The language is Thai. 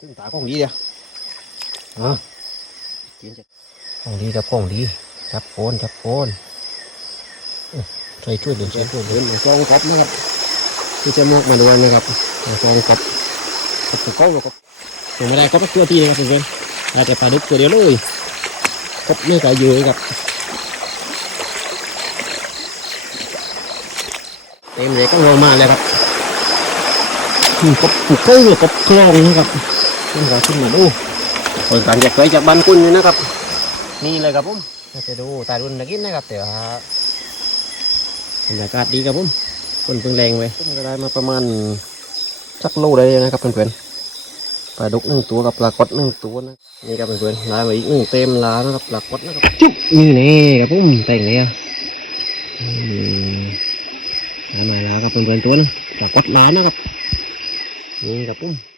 ถึงตาของดีเดียวอะกินจะของดีกับของดีจับโคนจับโคนอื้อช่วยช่วยเดินช่วยช่วยเดินมาซองกับนะครับที่จะมอกมาด้วยนะครับมาซองกับกับตัวเก้ากับผมไม่ได้ก็ตัวพี่นะครับเพื่อนๆอาจจะปลาดุกตัวเดียวเลยกบไม่ไก่เยอะครับเต็มเลยก็ลงมาแล้วครับอืม กบปลูกเกลือกบคลองนะครับขึ้นมาขึ้นมาดูเปิดการแจกไว้จากบ้านคุณอยู่นะครับ นี่เลยครับผมน่าจะดูตารุ่นนักกินนะครับแต่ว่าบรรยากาศดีครับผมคนเพิ่งแรงไว้ขึ้นก็ได้มาประมาณสักโลได้เลยนะครับเพื่อนๆปลาดุกหนึ่งตัวกับปลากดหนึ่งตัวนะนี่ครับเพื่อนๆได้มาอีกหนึ่งเต็มล้านนะครับปลากดนะครับจุ๊บนี่นี่ครับผมแต่งเลยอะอืมได้มาแล้วครับเพื่อนๆตัวนะปลากดล้านนะครับ Ngayon ka.